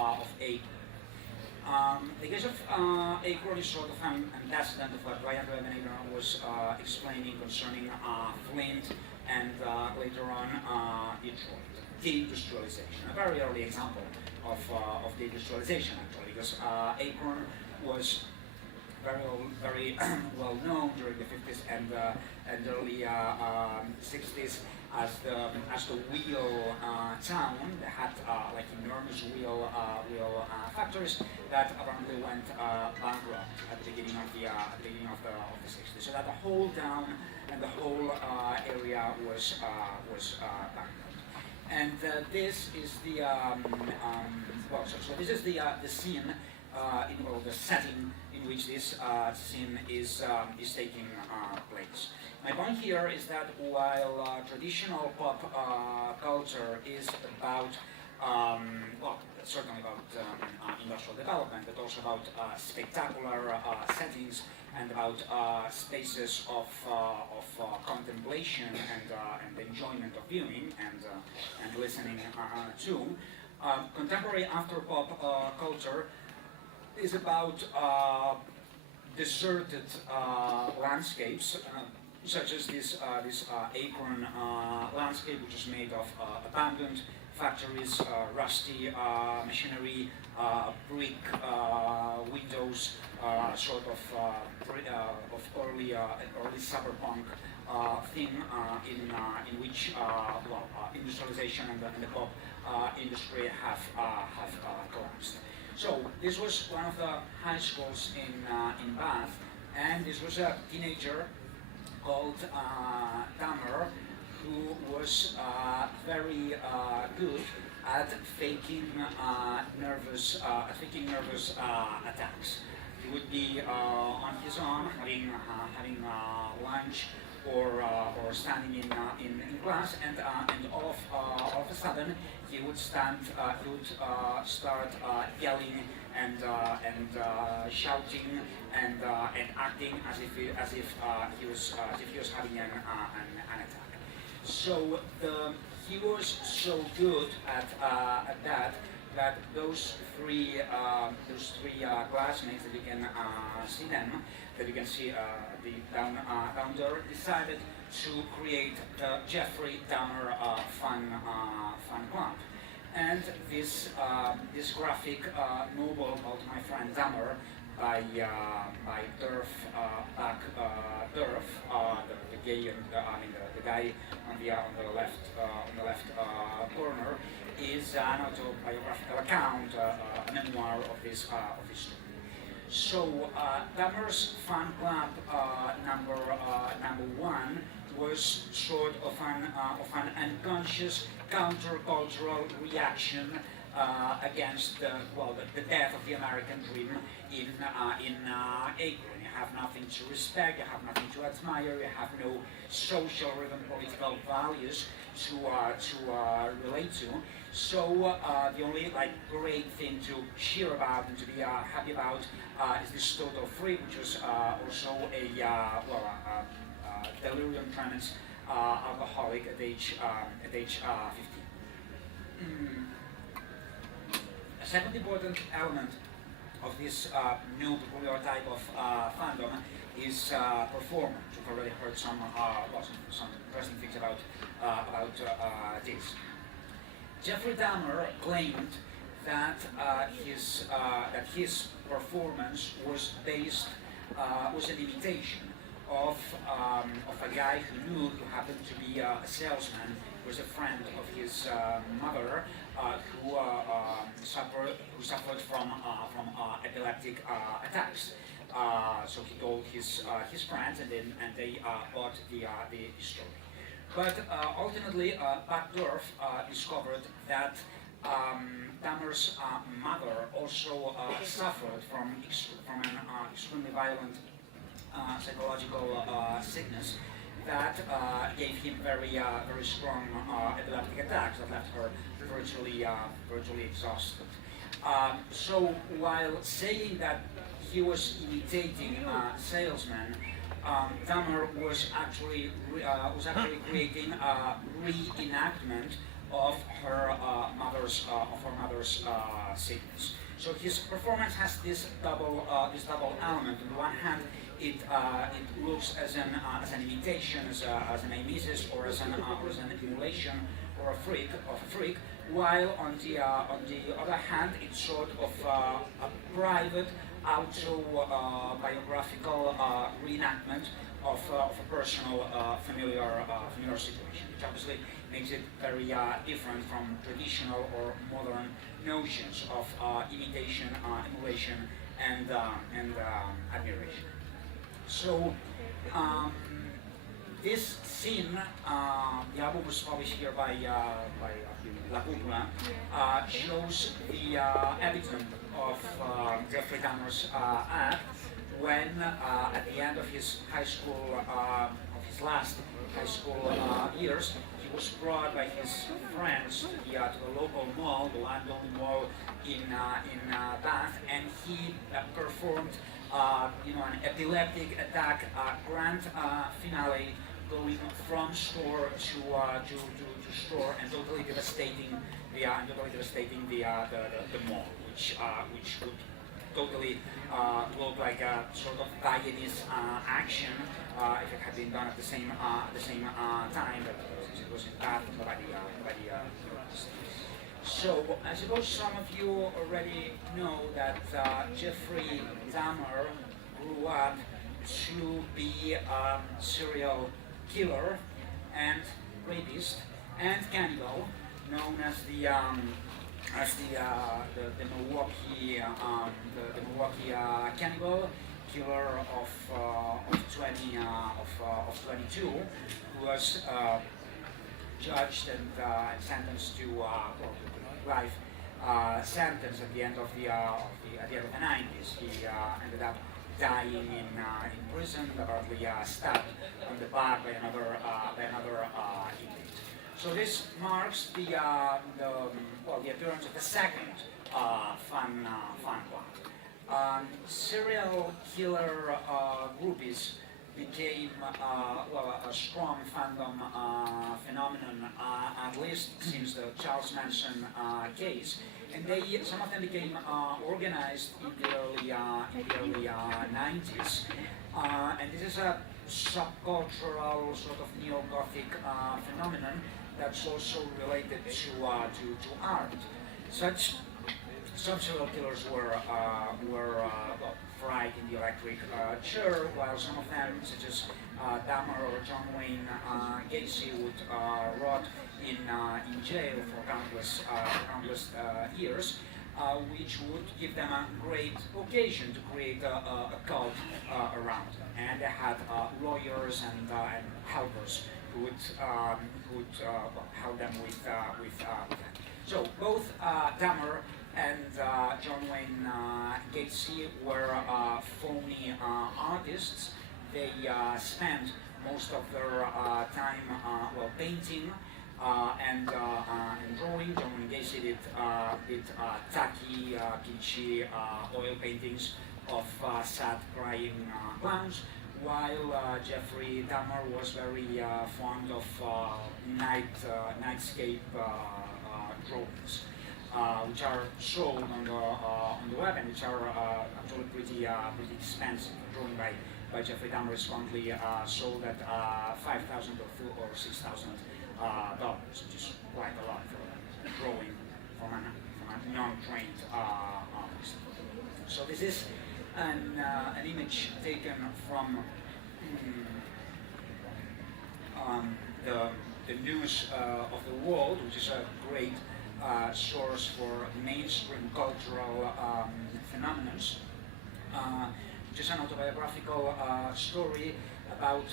of Acorn. The case of Acorn is sort of an antecedent of what Ryan Revenator was explaining concerning Flint and later on Detroit. Deindustrialization, a very early example of deindustrialization actually, because Acorn was very well known during the 50s and early 60s as the wheel town. They had like enormous wheel factories that apparently went bankrupt at the beginning of the 60s. So that the whole town and the whole area was bankrupt. And this is the so this is the scene or the setting in which this scene is taking place. My point here is that while traditional pop culture is about well, certainly about industrial development, but also about spectacular settings and about spaces of contemplation and enjoyment of viewing and listening to. Contemporary after-pop culture is about deserted landscapes, such as this Acorn landscape, which is made of abandoned factories, rusty machinery, brick windows, sort of early cyberpunk thing in which industrialization and the pop industry have collapsed. So this was one of the high schools in Bath, and this was a teenager called Dahmer, who was very good at faking nervous attacks. He would be on his own, having lunch or standing in class, and all of a sudden he would start yelling and shouting and acting as if he was having an attack. So he was so good at that those three classmates that you can see down there, decided to create the Jeffrey Dahmer fan club. And this graphic novel called My Friend Dahmer by Durf, the gay, the guy on the left corner, is an autobiographical account, a memoir of this story. So Dahmer's fan club number one was sort of an unconscious countercultural reaction against the death of the American dream in Acorn. You have nothing to respect, you have nothing to admire, you have no social or even political values to relate to. So the only great thing to cheer about and to be happy about is this total freak, which was also a delirium tremens alcoholic at age 15. A second important element of this new peculiar type of fandom is performance. You've already heard some interesting things about this. Jeffrey Dahmer claimed that his performance was an imitation of a guy who happened to be a salesman, who was a friend of his mother, who suffered from epileptic attacks. So he told his friends, and they bought the story. But ultimately, Durf discovered that Dahmer's mother also suffered from an extremely violent psychological sickness that gave him very strong epileptic attacks that left her virtually exhausted. So while saying that he was imitating salesmen, Dahmer was actually creating a reenactment of her mother's sickness. So his performance has this double element. On the one hand, it looks as an imitation, as an mimesis, or as an emulation or a freak, while on the other hand, it's sort of a private, autobiographical reenactment of a personal, familiar situation, which obviously makes it very different from traditional or modern notions of imitation, emulation, and admiration. So this scene, the album was published here by La Cúpula, shows the epitome of Jeffrey Dahmer's act when, at the end of his high school, of his last high school years, he was brought by his friends to the local mall, the landowning mall in Bath, and he performed an epileptic attack, grand finale, going from store to store and totally devastating the mall, which would totally look like a sort of Viennese action if it had been done at the same time, but since it was in Bath, nobody noticed. So I suppose some of you already know that Jeffrey Dahmer grew up to be a serial killer and rapist and cannibal, known as the Milwaukee cannibal, killer of 22, who was judged and sentenced to life sentence at the end of the 90s. He ended up dying in prison, apparently stabbed on the back by another inmate. So this marks the appearance of the second fun plot. Serial killer groupies became a strong fandom phenomenon, at least since the Charles Manson case, and some of them became organized in the early 90s, and this is a subcultural sort of neo-Gothic phenomenon that's also related to art. Some serial killers were fried in the electric chair, while some of them, such as Dahmer or John Wayne Gacy, would rot in jail for countless years, which would give them a great occasion to create a cult around them. And they had lawyers and helpers who would help them with that. So both Dahmer and John Wayne Gacy were phony artists. They spent most of their time painting and drawing. John Wayne Gacy did tacky, kitschy oil paintings of sad, crying clowns, while Jeffrey Dahmer was very fond of nightscape drawings, which are sold on the web, and which are actually pretty expensive. A drawing by Jeffrey Dahmer is currently sold at $5,000 or $6,000, which is quite a lot for a drawing from a non-trained artist. So this is an image taken from the news of the world, which is a great source for mainstream cultural phenomena, which is an autobiographical story about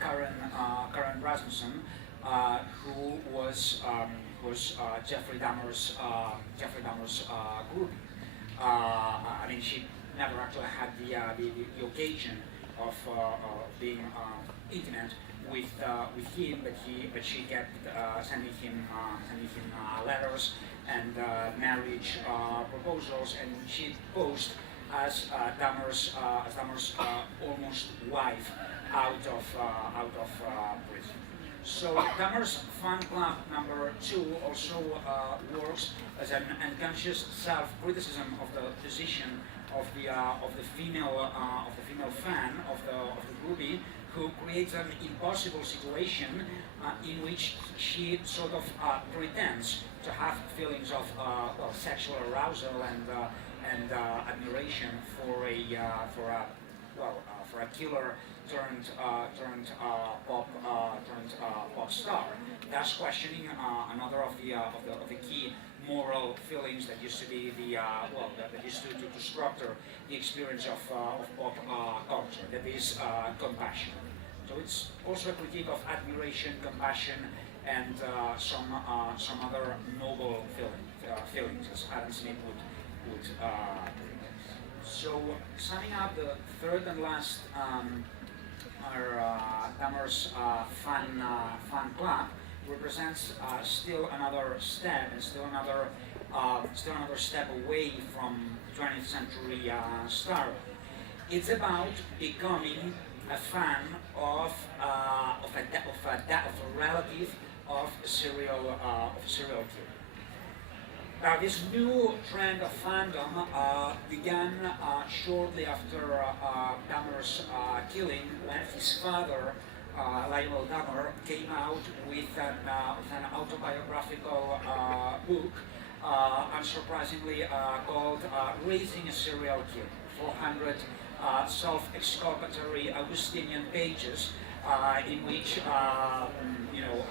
Karen Rasmussen, who was Jeffrey Dahmer's groupie. I mean, she never actually had the occasion of being intimate with him, but she kept sending him letters and marriage proposals, and she posed as Dahmer's almost wife out of prison. So Dahmer's fan club number 2 also works as an unconscious self-criticism of the position of the female fan of the groupie, who creates an impossible situation in which she sort of pretends to have feelings of well, sexual arousal and admiration for a killer turned pop star, thus questioning another of the key moral feelings that used to be that used to structure the experience of pop culture, that is compassion. So it's also a critique of admiration, compassion, and some other noble feelings, as Adam Smith would. So summing up, the third and last Dahmer's fan club represents still another step and still another step away from 20th century stardom. It's about becoming a fan of a relative of a serial killer. Now, this new trend of fandom began shortly after Dahmer's killing, when his father, Lionel Dahmer, came out with an autobiographical book, unsurprisingly called Raising a Serial Killer, 400 self-exculpatory Augustinian pages in which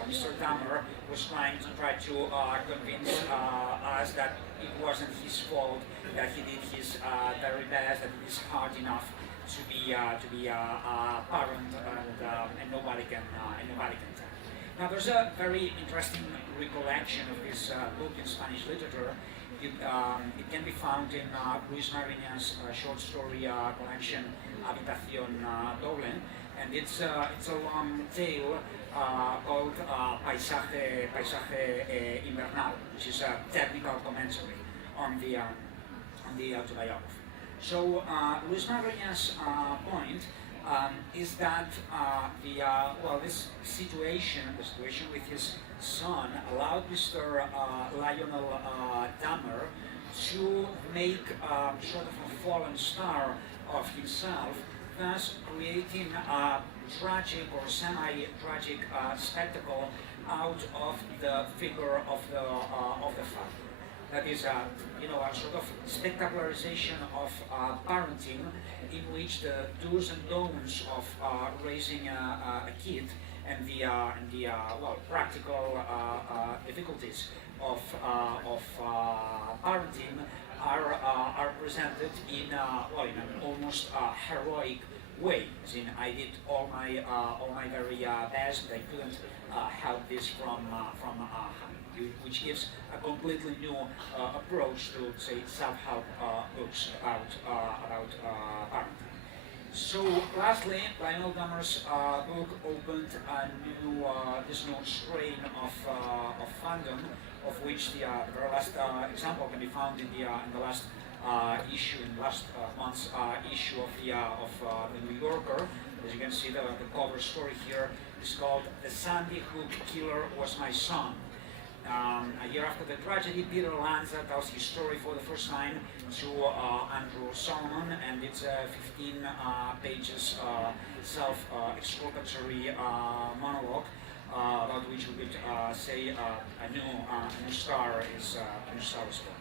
Mr. Dahmer was trying to convince us that it wasn't his fault, that he did his very best, that it is hard enough to be a parent, and nobody can tell. Now, there's a very interesting recollection of this book in Spanish literature. It can be found in Luis Mariñas' short story collection Habitación Doble, and it's a long tale called Paisaje Invernal, which is a technical commentary on the autobiography. So Luis Mariñas' point is that this situation, the situation with his son, allowed Mr. Lionel Dahmer to make sort of a fallen star of himself, thus creating a tragic or semi-tragic spectacle out of the figure of the father. That is a sort of spectacularization of parenting, in which the do's and don'ts of raising a kid and the practical difficulties of parenting are presented in an almost heroic way. As in, I did all my very best, but I couldn't help this from which gives a completely new approach to, say, self-help books about parenting. So, lastly, Lionel Dahmer's book opened a this new strain of fandom, of which the very last example can be found in the last issue, in last month's issue of the New Yorker. As you can see, the cover story here is called "The Sandy Hook Killer Was My Son." A year after the tragedy, Peter Lanza tells his story for the first time to Andrew Solomon, and it's a 15 pages self-exculpatory monologue about which we could say a new star is born.